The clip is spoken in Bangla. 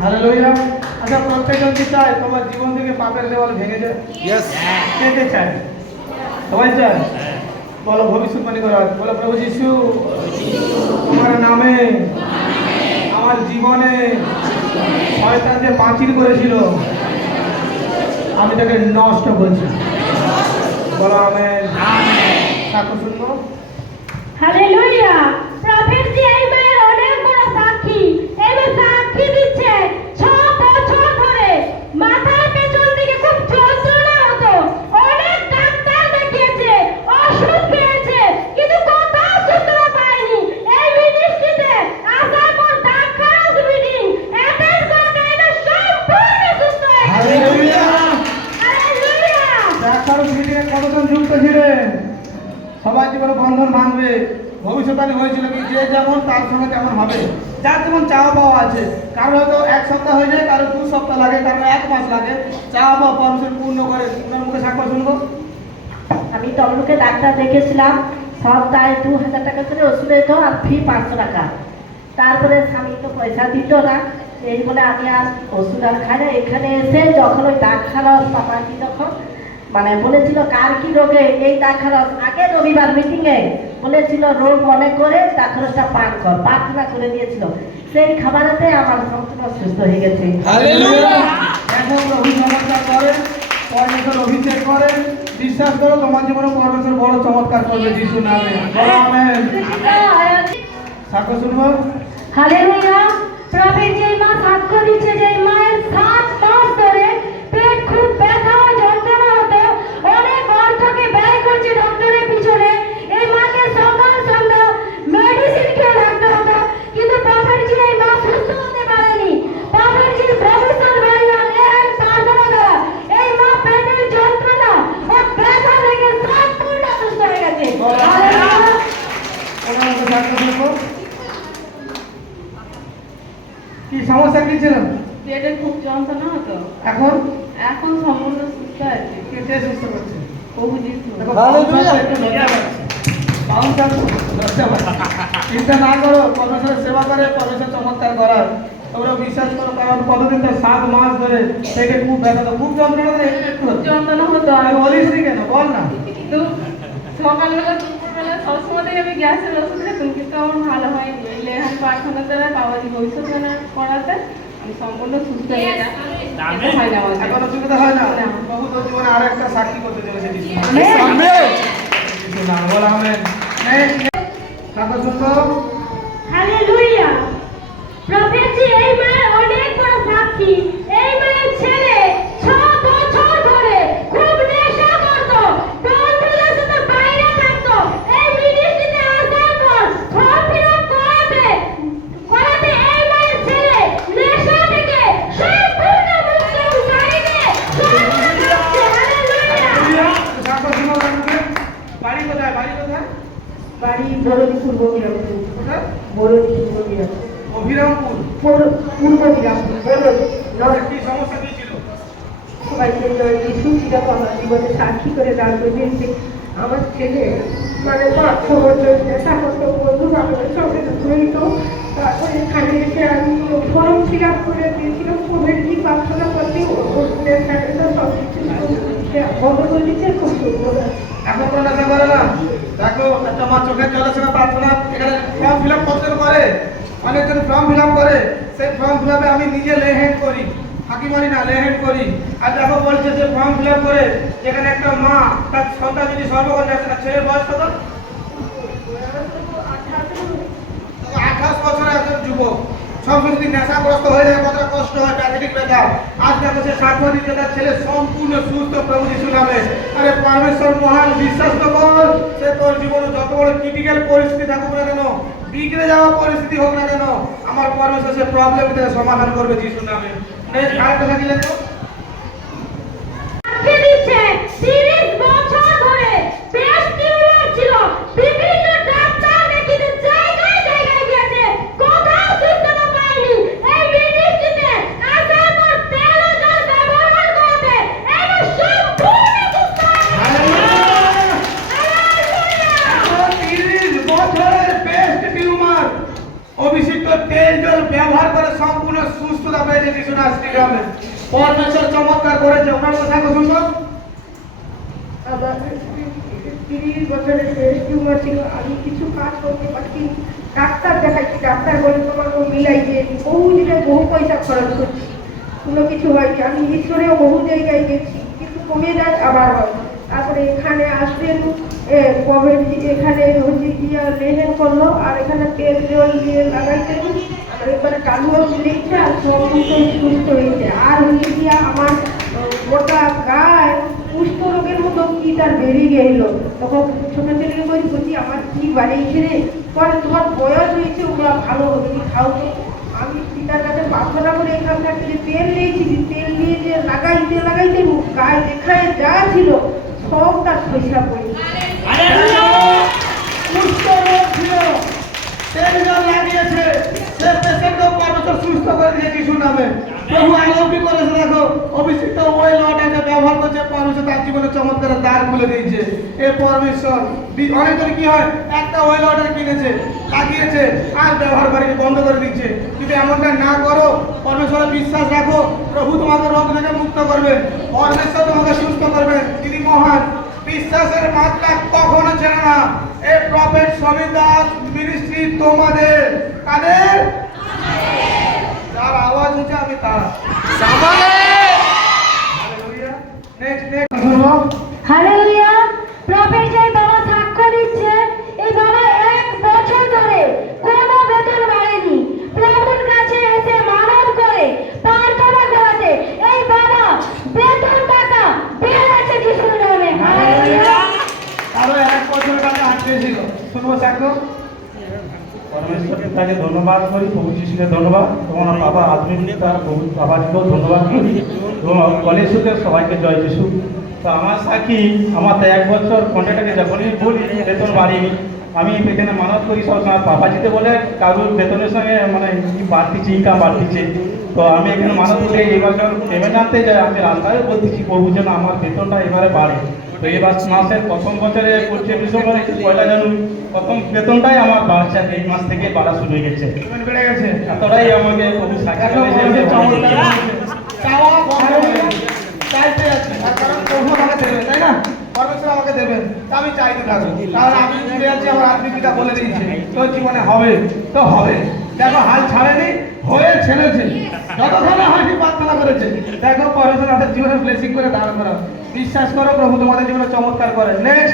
হালেলুয়া। আচ্ছা, প্রত্যেকজন কি চায় তোমার জীবন থেকে পাপের দেওয়াল ভেঙে যায়? ইয়েস। কে কে চায়? সবাই চায়। বলো ভবিষ্যৎবাণী করা আছে। বলো, প্রভু যিশু, তোমার নামে আমার জীবনে শয়তান যে পাঁচিল করেছিল আমি তাকে নষ্ট করছি। বলো আমেন। সাক্ষ্য শুনবো। হালেলুয়া। প্রফেট জি এই মায়ের অনেক বড় সাক্ষী। এবার সাক্ষী দিচ্ছে 6 বছর ধরে মাথার পেছন দিকে খুব যন্ত্রণা হতো, অনেক ডাক্তার দেখিয়েছে, ওষুধ খেয়েছে, কিন্তু কোথাও সুস্থতা পায়নি। এই মিনিস্ট্রিতে আসার পর ডাক্তার মিটিং অ্যাটেন্ড করে এটা সম্পূর্ণ সুস্থ হয়ে গেছে। হালেলুয়া। হালেলুয়া। ডাক্তার মিটিংয়ে কতজন যুক্ত ছিলেন? সবাই জীবনে বন্ধন ভাঙবে। ভবিষ্যৎবাণী হয়েছিল কি, যে যেমন তার সঙ্গে তেমন হবে। যার যেমন চাওয়া পাওয়া আছে, কারো হয়তো 1 সপ্তাহ হয়ে যায়, কারো 2 সপ্তাহ লাগে, কারো 1 মাস লাগে। চাওয়া পাওয়া পরমেশ্বর পূর্ণ করে। আপনার মুখে সাক্ষ্য শুনবো। আমি তমলুকে ডাক্তার দেখেছিলাম, সপ্তাহে 2000 টাকা করে ওষুধ দিত আর ফি 500 টাকা। তারপরে স্বামী তো পয়সা দিত না, এই বলে আমি আর ওষুধ আর খাই না। এখানে এসে যখন ওই ডাক্তার পাপাজি যখন মানে বলেছিল কার কি রোগে এই ডাক্তার আগে রবিবার মিটিংয়ে বলেছিল রোগ মনে করে ডাক্তারটা পান কর, প্রার্থনা করে দিয়েছিল। সেই খাবারেতে আমার সম্পূর্ণ সুস্থ হয়ে গেছে। হালেলুয়া। এখন প্রভু চমৎকার করেন, পরমেশ্বর অভিষেক করেন। বিশ্বাস করো তোমার জীবনে পরমেশ্বর বড় চমৎকার করবে যিশু নামে। বলো আমেন। সাক্ষ্য শুনবো। হালেলুয়া। প্রভের যে মা সাক্ষ্য দিচ্ছে যে মায়ের 7 মাস ধরে পেট খুব ব্যথা ও যন্ত্রণা হতো, অনেক অর্থকে ব্যয় করছে ডক্টরের পিছনে। এই মাকে সকাল সন্ধ্যা মেডিসিন খেয়ে রাখতে হতো, কিন্তু প্রভের যে এই মা সুস্থ হতে পারেনি। প্রভের যে প্রফেসর ভাইয়ান এর প্রার্থনা দ্বারা এই মা পেটের যন্ত্রণা ও ব্যথা থেকে সম্পূর্ণ সুস্থ হয়ে গেছে। হালেলুয়া। ওনার মুখে সাক্ষ্য শুনবো। কি সমস্যা কি ছিল? পেটে খুব যন্ত্রণা হতো, এখন এখন সম্পূর্ণ সুস্থ আছে। কে সুস্থ করছে? প্রভু যিশু। দেখো, বাউন্সার একটু লজ্জা পাচ্ছে। বাউন্সার লজ্জা পাচ্ছে। চিন্তা না করো, পরমেশ্বরের সেবা করে পরমেশ্বর চমৎকার করার। তোমরা বিশ্বাস করো, কারণ কতদিন তো 7 মাস ধরে পেটে খুব ব্যথা, খুব যন্ত্রণা ধরে একটু যন্ত্রণা হতো, আমি বলিস নি কেন, বল না। কিন্তু সকালবেলা দুপুরবেলা সবসময় আমি গ্যাসের ওষুধ খেতাম, কিন্তু আমার ভালো হয়নি। এই লেহান প্রার্থনার দ্বারা বাবাজি ভবিষ্যৎবাণী করাতে আমি সম্পূর্ণ সুস্থ হয়ে যাই। এটা হয় না আমাদের। এখন অসুবিধা হয় না। না। প্রভু তোর জীবনে আর একটা সাক্ষী করতে চলেছে যিশু। আমেন। যিশু নাম বল আমেন। সাক্ষ্য শুনবো। হালেলুয়া। প্রফেট জি এই মায়ের অনেক বড় সাক্ষী। এই মায়ের ছেলে 6 বছর ধরে খুব নেশা করত, বন্ধুদের সাথে বাইরে থাকতো। এই মিনিস্ট্রিতে আসার পর ফর্ম ফিল আপ করাতে এই মায়ের ছেলে নেশা থেকে সম্পূর্ণ মুক্ত হয়ে গেছে। হালেলুয়া। সাক্ষ্য শুনবো। বাড়ি কোথায়? বাড়ি কোথায়? বাড়ি বড়দিপুর ববিরামপুর। কোথায়? বড়দিপুর ববিরামপুর। অভিরামপুর। পূর্ব বিরামপুর। কি সমস্যা কি ছিল? সবাইকে যিশু ছিল আমার জীবনে সাক্ষী করে দাঁড় করবেন যে আমার ছেলে মানে 5-6 বছর নেশা করতো, বন্ধু বান্ধবের সঙ্গে ঘুরতো। তারপরে এখানে এসে আমি ফর্ম ফিল আপ করে দিয়েছিলাম, কোভিড কি প্রার্থনা করতে ওষুধের প্যাকেটটা সব কিছু বন্ধ করে দিচ্ছে। খুব সুন্দর। এখন কোনো নেশা করে না। দেখো, একটা মা চোখের জলের সঙ্গে প্রার্থনা এখানে ফর্ম ফিল আপ কতজন করে? অনেকজন ফর্ম ফিল আপ করে। সেই ফর্ম ফিল আপে আমি নিজে লে হ্যান্ড করি, ফাঁকি মারি না, লে হ্যান্ড করি। আর দেখো বলছে যে ফর্ম ফিল আপ করে যেখানে একটা মা তার সন্তান যদি সর্বকর নেশা, ছেলের বয়স কত? 28 বছরের একজন যুবক সব যদি নেশাগ্রস্ত হয়ে যায় কতটা কষ্ট হয়, প্যাথেটিক ব্যথা। আজ দেখো সে সাক্ষ্য দিতে তার ছেলে সম্পূর্ণ সুস্থ প্রভু যিশু নামে। আরে পরমেশ্বর মহান, বিশ্বাস তো কর। সে তোর জীবনে যত বড় ক্রিটিক্যাল পরিস্থিতি থাকুক না কেন, বিগড়ে যাওয়া পরিস্থিতি হোক না কেন, আমার পরমেশ্বর সে প্রবলেম সমাধান করবে যিশু নামে। আরেকটা থাকিলে তো সাক্ষী দিচ্ছে 30 বছর ধরে পেট টিউমার ছিল, বিভিন্ন ডাক্তার দেখিয়েছে, জায়গায় জায়গায় গেছে, কোথাও সুস্থতা পায়নি। এই মিনিস্ট্রিতে আসার পর তেল ও জল ব্যবহার করতে এটা সম্পূর্ণ সুস্থ হয়ে গেছে। 30 বছরের পেস্ট টিউমার অভিষিক্ত তেল জল ব্যবহার করে সম্পূর্ণ সুস্থতা পেয়েছে যিশু নাসরি গ্রামে। পরমেশ্বর চমৎকার করেছে। ওনার কথা শুনবো। আমার 30 বছরের ব্রেস্ট টিউমার ছিল, আমি কিছু কাজ করতে পারছি না। ডাক্তার দেখাচ্ছি, ডাক্তার বলে তোমার ও মিলাই যে বহু দিনে বহু পয়সা খরচ করছি, কোনো কিছু হয়নি। আমি ঈশ্বরেও বহু জায়গায় গেছি, কিন্তু কমে যায় আবার হয়। তারপরে এখানে আসলেন কোভিড, এখানে হচ্ছে গিয়া লেহেন করলো, আর এখানে তেল জল দিয়ে লাগাইতে, আর এবারে কালুও মিলেছে, আর সম্পূর্ণ সুস্থ হয়েছে। আর হচ্ছে গিয়া আমার গোটা গায়ে পুষ্প রোগের মতো কি তার বেরিয়ে গেল। তখন ছোট ছেলেকে বলছি আমার কি বাড়িয়েছে রে, পরে তোমার বয়স হয়েছে, ওগুলো ভালো হবে, তুমি খাও তো। আমি পিতার কাছে প্রার্থনা করে এখানকার থেকে তেল নিয়েছি, তেল নিয়ে যে লাগাইতে লাগাইতে গায়ে যেখানে যা ছিল সব তার পয়সা পড়ে সুস্থ রোগ ছিল, তেল জল লাগিয়েছে, সে পেশেন্টকে পরমেশ্বর সুস্থ করে দিয়েছে যিশুর নামে। প্রভু আলোকি করেছে। দেখো অভিষিক্ত ওই লটাকে ব্যবহার করছে, পরমেশ্বর তার জীবনে চমৎকারের দ্বার খুলে দিয়েছে। এ পরমেশ্বর অনেকজন কি হয়, একটা ওই লটার কিনেছে, লাগিয়েছে, আর ব্যবহার করে বন্ধ করে দিচ্ছে। কিন্তু এমনটা না করো, পরমেশ্বরে বিশ্বাস রাখো, প্রভু তোমাকে রোগ থেকে মুক্ত করবেন, পরমেশ্বর তোমাকে সুস্থ করবেন। তিনি মহান। বিশ্বাসের মাত্রা কখনো ছেড়ে না। এই প্রফেট সমীর দাস মিনিস্ট্রি তোমাদের, কাদের? যার আওয়াজ হচ্ছে আমি তার। হালেলুয়া। প্রফেট যে বাবা সাক্ষ্য দিচ্ছে, এই বাবা 1 বছর ধরে কোনো বেতন বাড়েনি। প্রভুর কাছে এসে মানব করে প্রার্থনা করাতে এই বাবা বেতন টাকা বেড়েছে যিশুর নামে। হালেলুয়া। আরো 1 বছর টাকা আটকে ছিল। শুনবো সাক্ষ্য। পরমেশ্বরকে তাকে ধন্যবাদ করি, প্রভু যিশুকে ধন্যবাদ, তোমার বাবা আদমি তার প্রভু বাবাজিকেও ধন্যবাদ করি, এবং কলেজকে সবাইকে জয় যিশু। তো আমার সাক্ষী, আমার তো 1 বছর কন্ট্রাক্টারকে যখনই বলি বেতন বাড়িনি, আমি এখানে মানত করি সবসময় বাবাজিতে বলে কারোর বেতনের সঙ্গে মানে বাড়তিছে, ইনকাম বাড়তিছে। তো আমি এখানে মানত করে এবার যখন পেমেন্ট আনতে যাই, আমি রাস্তায় বলতেছি প্রভু যেন আমার বেতনটা এবারে বাড়ে। তো এই মাসের প্রথম বছরে করছে ডিসেম্বরে 1 জানুয়ারি প্রথম বেতনটাই আমার বাড়ছে, এই মাস থেকে বাড়া শুরু হয়ে গেছে। বেড়ে গেছে। এতটাই আমাকে প্রভু সাক্ষী দেখো, দিয়েছে। চাওয়া বন্ধ হয়ে গেছে। চাইতে যাচ্ছি, তার কারণ প্রভু আমাকে দেবেন, তাই না? পরমেশ্বর আমাকে দেবেন, তা আমি চাইতে থাকবো। কারণ আমি জুড়ে আছি, আমার আত্মিক পিতা বলে দিয়েছে তোর জীবনে হবে তো হবে। দেখো হাল ছাড়েনি, হয়ে ছেড়েছে, যতখানে হয়নি প্রার্থনা করেছে। দেখো পরমেশ্বর আমাদের জীবনে ব্লেসিং করে দাঁড় করা। বিশ্বাস করো, প্রভু তোমাদের জীবনে চমৎকার করে। নেক্সট।